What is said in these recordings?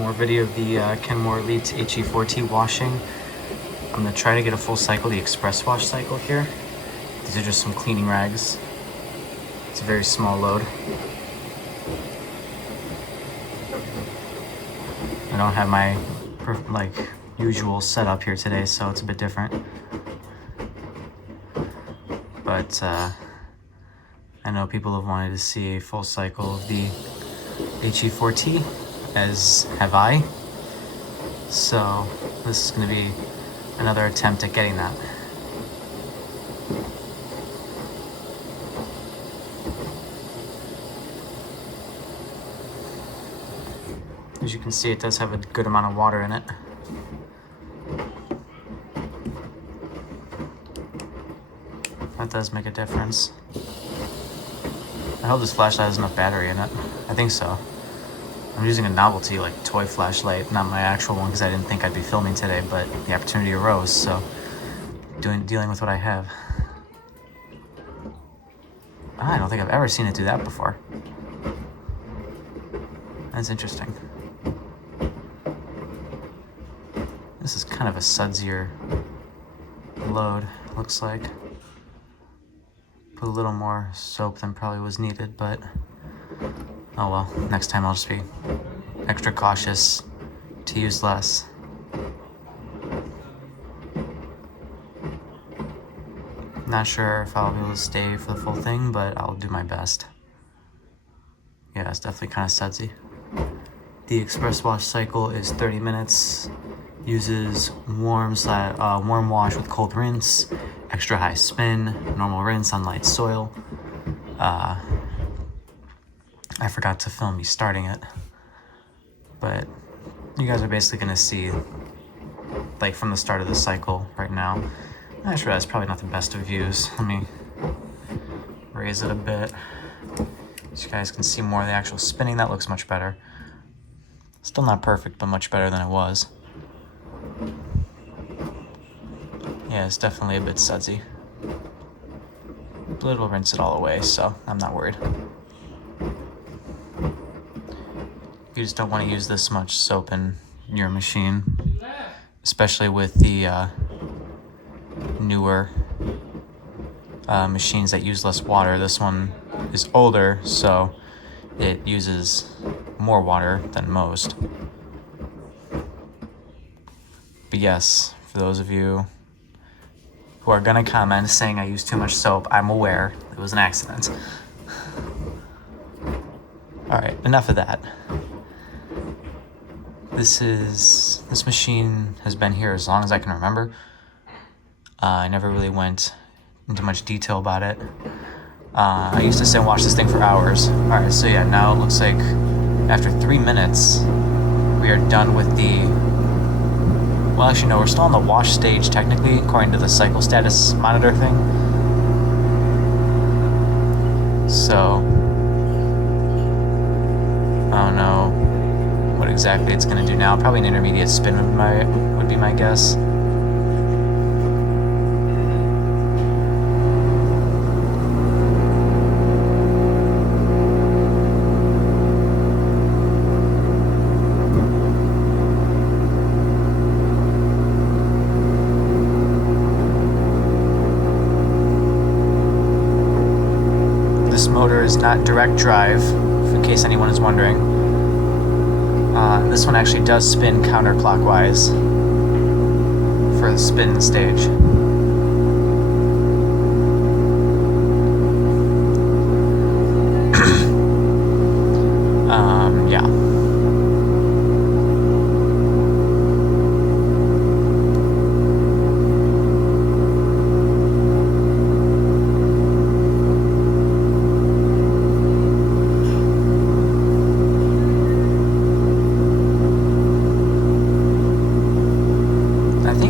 More video of the Kenmore Elite HE4t washing. I'm going to try to get a full cycle, the express wash cycle here. These are just some cleaning rags. It's a very small load. I don't have my usual setup here today, so it's a bit different. But I know people have wanted to see a full cycle of the HE4t, as have I. So this is going to be another attempt at getting that. As you can see, it does have a good amount of water in it. That does make a difference. I hope this flashlight has enough battery in it. I think so. I'm using a novelty, toy flashlight, not my actual one, because I didn't think I'd be filming today, but the opportunity arose, so dealing with what I have. I don't think I've ever seen it do that before. That's interesting. This is kind of a sudsier load, looks like. Put a little more soap than probably was needed, but oh well, next time I'll just be extra cautious to use less. Not sure if I'll be able to stay for the full thing, but I'll do my best. Yeah, it's definitely kind of sudsy. The express wash cycle is 30 minutes. Uses warm wash with cold rinse, extra high spin, normal rinse on light soil. I forgot to film me starting it, but you guys are basically going to see from the start of the cycle right now. I just realized probably not the best of views. Let me raise it a bit so you guys can see more of the actual spinning. That looks much better. Still not perfect, but much better than it was. Yeah, it's definitely a bit sudsy. But it'll rinse it all away, so I'm not worried. You just don't want to use this much soap in your machine, especially with the newer machines that use less water. This one is older, so it uses more water than most. But yes, for those of you who are gonna comment saying I use too much soap, I'm aware. It was an accident. Alright, enough of that. This machine has been here as long as I can remember. I never really went into much detail about it. I used to sit and watch this thing for hours. Alright, so yeah, now it looks like after 3 minutes, we are done with the... Well, actually, no, we're still on the wash stage, technically, according to the cycle status monitor thing. So, I don't know what exactly it's going to do now. Probably an intermediate spin would be my guess. This motor is not direct drive, in case anyone is wondering. This one actually does spin counterclockwise for the spin stage. Yeah.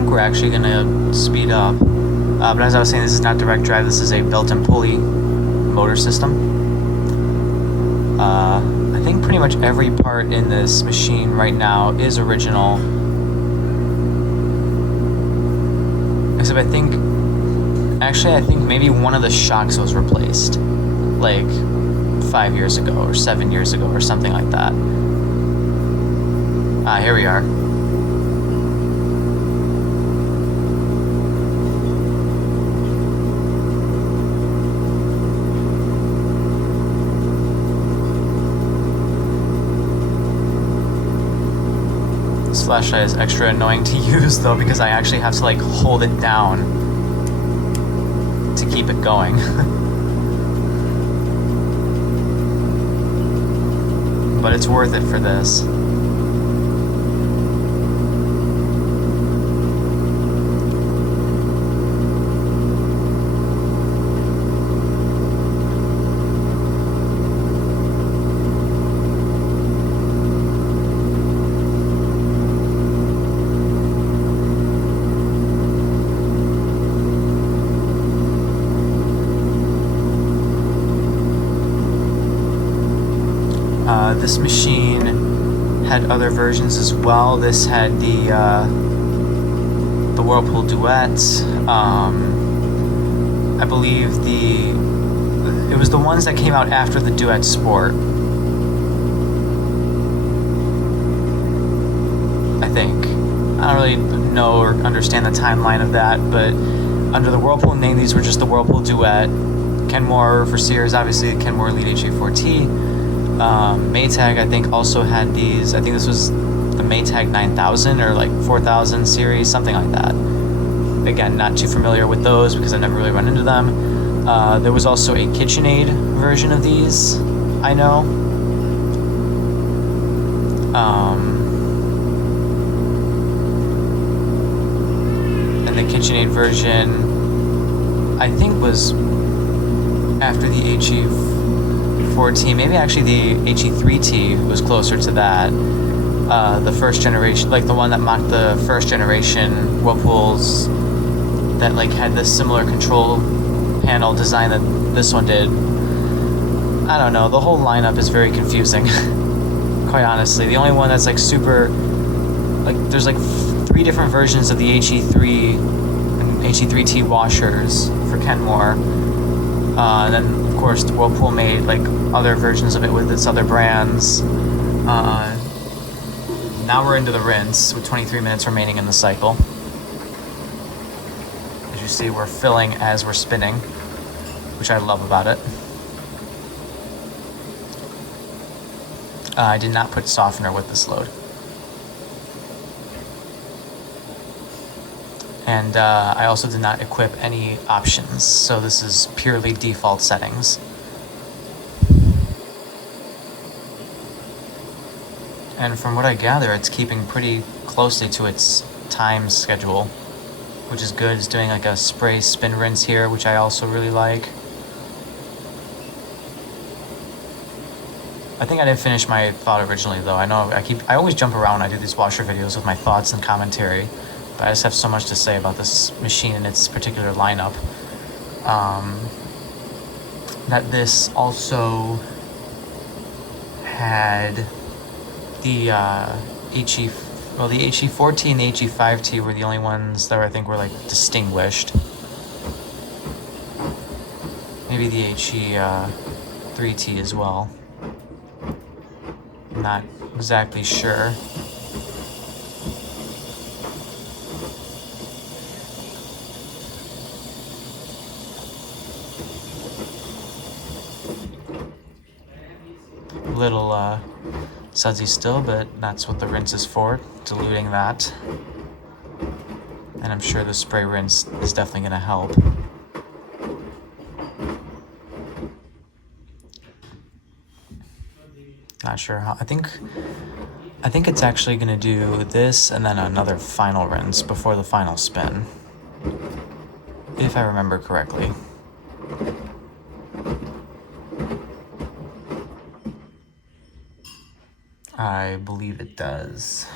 We're actually going to speed up. But as I was saying, this is not direct drive. This is a built-in pulley motor system. I think pretty much every part in this machine right now is original. Except I think maybe one of the shocks was replaced. 5 years ago or 7 years ago or something like that. Here we are. This flashlight is extra annoying to use though, because I actually have to like hold it down to keep it going. But it's worth it for this. This machine had other versions as well. This had the whirlpool duet. I believe it was the ones that came out after the duet sport. I think. I don't really know or understand the timeline of that, but under the whirlpool name, these were just the whirlpool duet. Kenmore for Sears, obviously Kenmore Elite HE4t. Maytag, I think, also had these. I think this was the Maytag 9000 or like 4000 series, something like that. Again, not too familiar with those because I've never really run into them. There was also a KitchenAid version of these, I know. And the KitchenAid version, I think, was after the HE4t. Maybe actually the HE3t was closer to that. The first generation, like the one that mocked the first generation whirlpools that like had this similar control panel design that this one did. I don't know, the whole lineup is very confusing. Quite honestly, the only one that's like super, like there's like 3 different versions of the HE3 and HE3t washers for Kenmore. And then of course the Whirlpool made like other versions of it with its other brands. Now we're into the rinse with 23 minutes remaining in the cycle. As you see, we're filling as we're spinning, which I love about it. I did not put softener with this load. And I also did not equip any options, so this is purely default settings. And from what I gather, it's keeping pretty closely to its time schedule, which is good. It's doing like a spray spin rinse here, which I also really like. I think I didn't finish my thought originally though. I know I always jump around when I do these washer videos with my thoughts and commentary, but I just have so much to say about this machine and its particular lineup. That this also had the the HE4t and the HE5t were the only ones that I think were like distinguished. Maybe the HE3t as well. I'm not exactly sure. Little sudsy still, but that's what the rinse is for, diluting that. And I'm sure the spray rinse is definitely going to help. Not sure how. I think it's actually going to do this and then another final rinse before the final spin, if I remember correctly. I believe it does.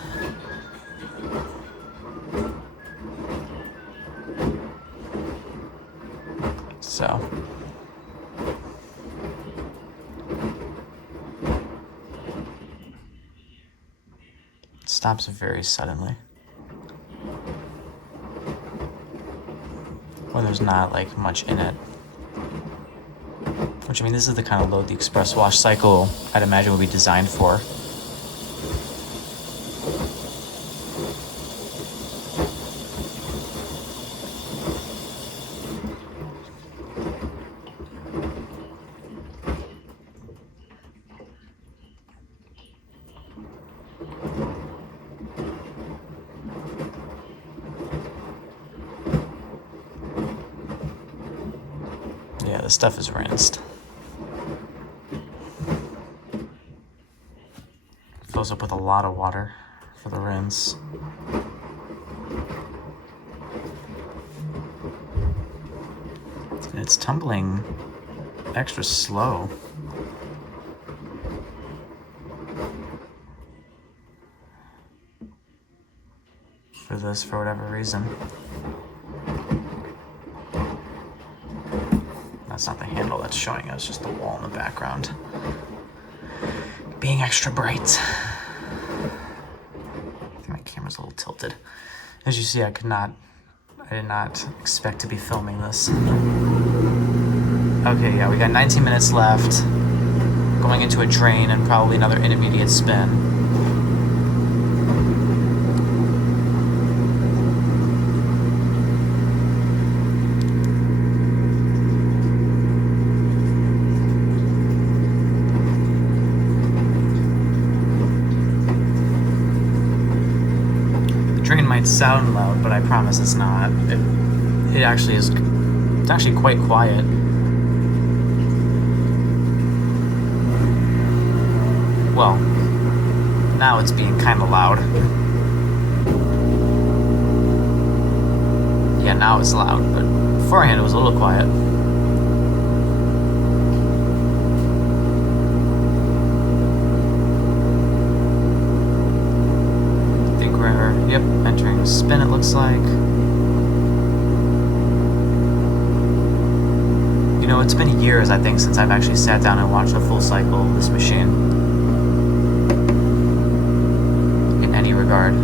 So. It stops very suddenly. When there's not like much in it. Which, I mean, this is the kind of load the express wash cycle I'd imagine would be designed for. this stuff is rinsed. Fills up with a lot of water for the rinse. It's tumbling extra slow. For this, for whatever reason. That's not the handle that's showing us, just the wall in the background being extra bright. I think my camera's a little tilted. As you see, I did not expect to be filming this. Okay, yeah, we got 19 minutes left. Going into a drain and probably another intermediate spin. Might sound loud, but I promise it's not. It actually is. It's actually quite quiet. Well, now it's being kind of loud. Yeah, now it's loud, but beforehand it was a little quiet. Yep, entering a spin it looks like. You know, it's been years, I think, since I've actually sat down and watched a full cycle of this machine. In any regard.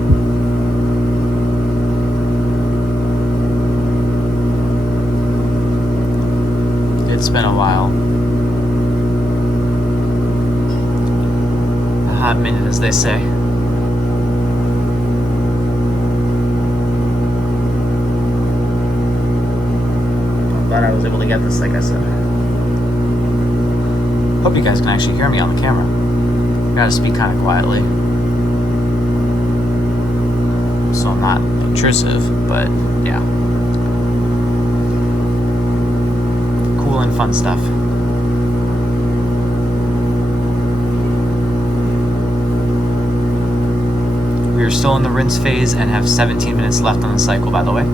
It's been a while. A hot minute, as they say. Glad I was able to get this, like I said. Hope you guys can actually hear me on the camera. I gotta speak kind of quietly, so I'm not intrusive, but yeah. Cool and fun stuff. We are still in the rinse phase and have 17 minutes left on the cycle, by the way.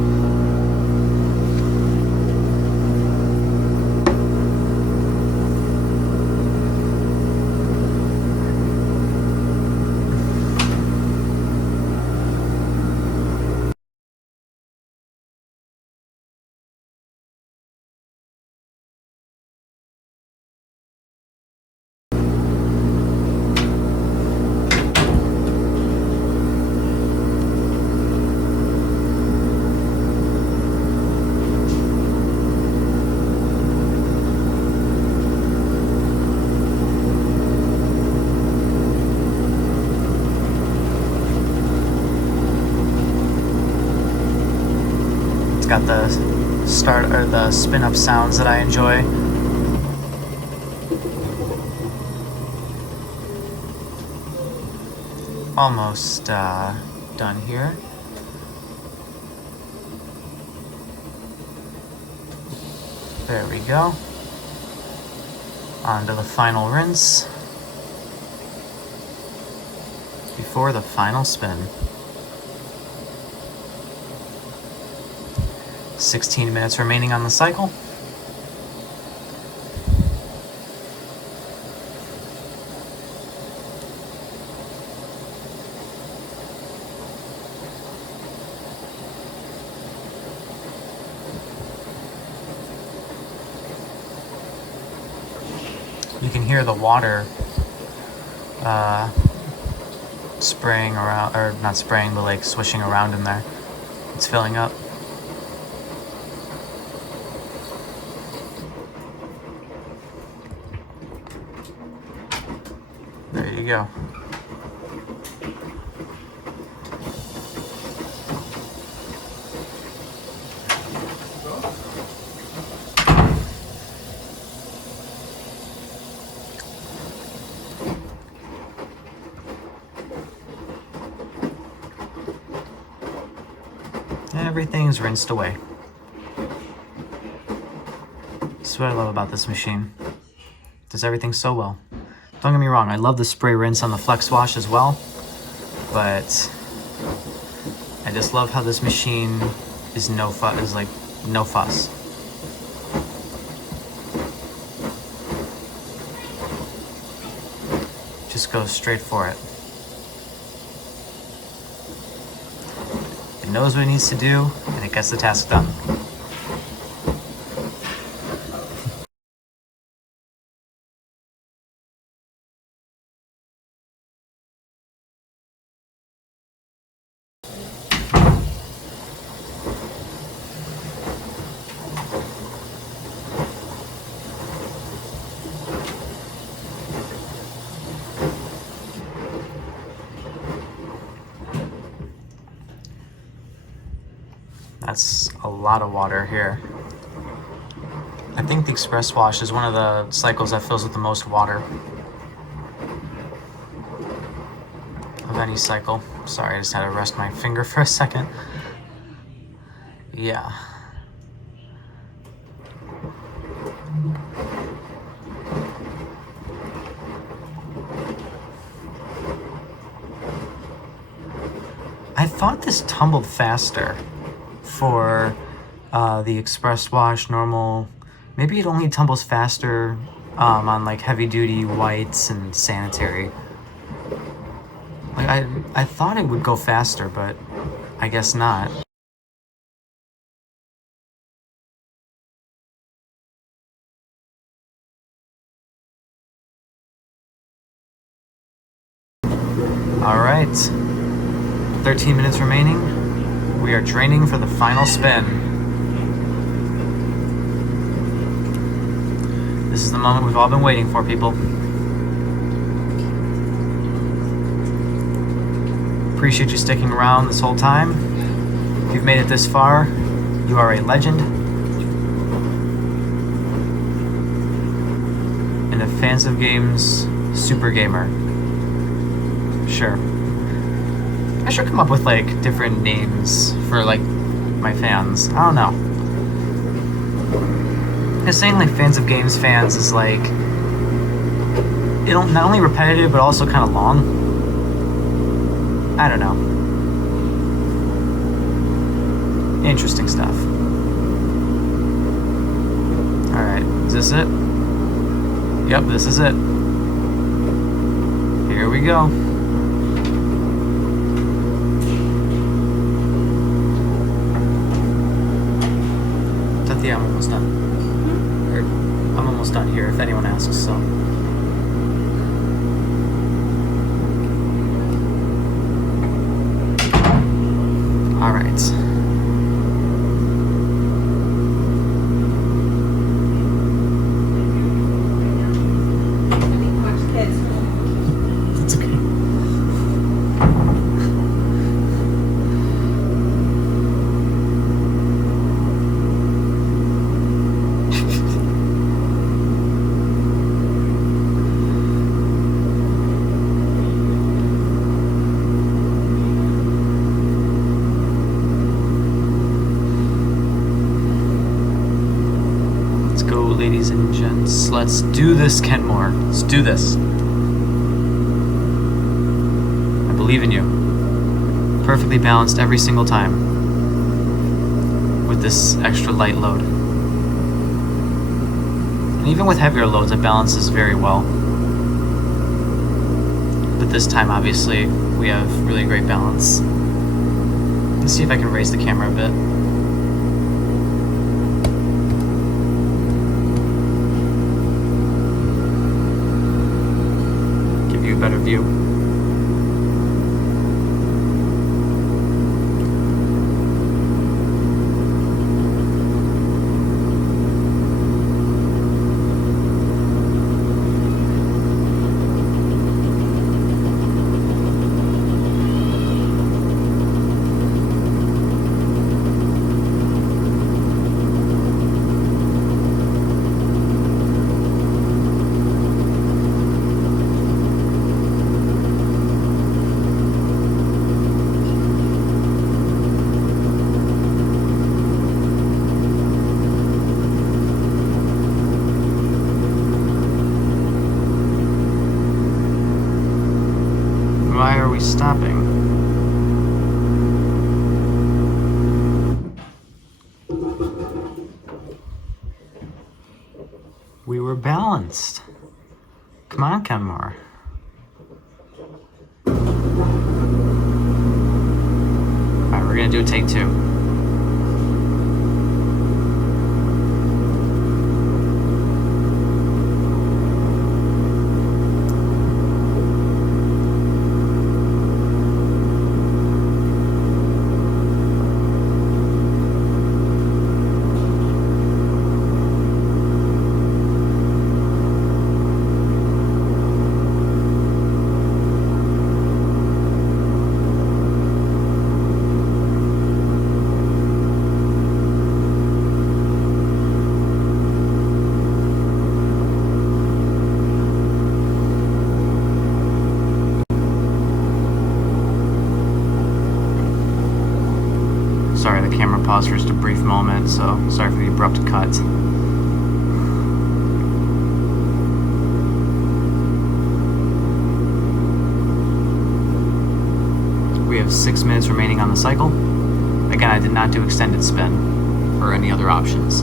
It's got the start or the spin up sounds that I enjoy. Almost done here. There we go. On to the final rinse before the final spin. 16 minutes remaining on the cycle. You can hear the water spraying around, or not spraying, but like swishing around in there. It's filling up. There you go. Everything's rinsed away. As That's what I love about this machine. It does everything so well. Don't get me wrong, I love the spray rinse on the Flex Wash as well, but I just love how this machine is no fuss. Just goes straight for it. It knows what it needs to do, and it gets the task done. That's a lot of water here. I think the Express Wash is one of the cycles that fills with the most water of any cycle. Sorry, I just had to rest my finger for a second. Yeah. I thought this tumbled faster for the Express Wash, normal. Maybe it only tumbles faster on like heavy duty whites and sanitary. Like I thought it would go faster, but I guess not. All right, 13 minutes remaining. We are draining for the final spin. This is the moment we've all been waiting for, people. Appreciate you sticking around this whole time. If you've made it this far, you are a legend. And a Fans of Games super gamer. Sure. I should come up with like different names for like my fans. I don't know. Just saying like Fans of Games fans is like, not only repetitive but also kind of long. I don't know. Interesting stuff. Alright, is this it? Yep, this is it. Here we go. Yeah, I'm almost done. Or, I'm almost done here, if anyone asks, so. All right. It's okay. Ladies and gents, let's do this, Kenmore. Let's do this. I believe in you. Perfectly balanced every single time with this extra light load. And even with heavier loads, it balances very well. But this time, obviously, we have really great balance. Let's see if I can raise the camera a bit. Better view. were balanced. Come on, Kenmore. Alright, we're gonna do a take 2. Sorry, the camera paused for just a brief moment, so sorry for the abrupt cut. We have 6 minutes remaining on the cycle. Again, I did not do extended spin or any other options.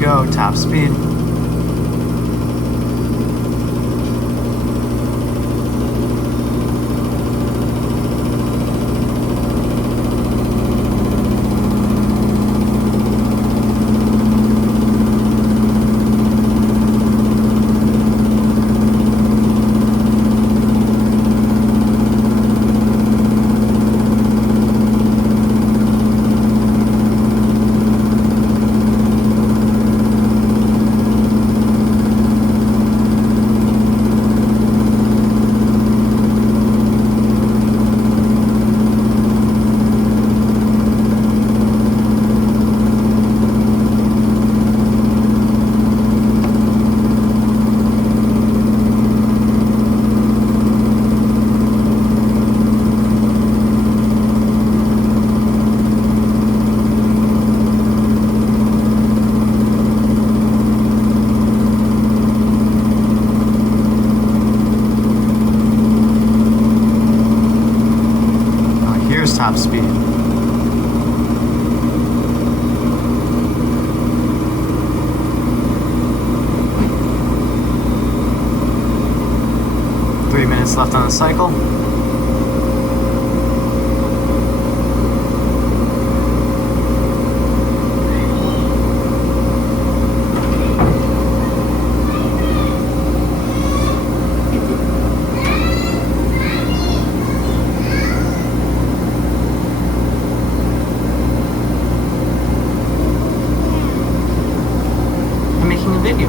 Go, top speed. Top speed. Three minutes left on the cycle. Video.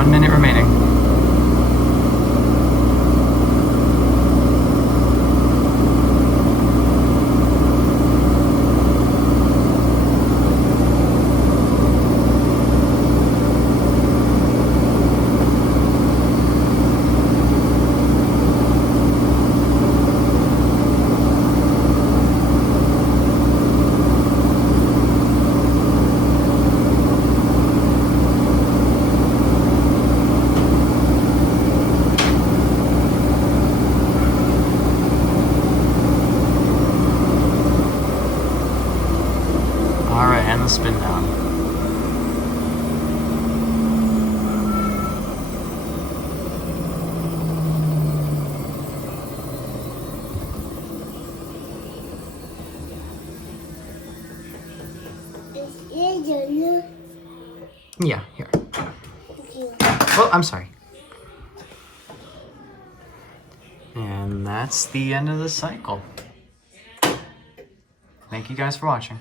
1 minute remaining. Alright, and the spin down. Yeah, here. Oh, I'm sorry. And that's the end of the cycle. Thank you guys for watching.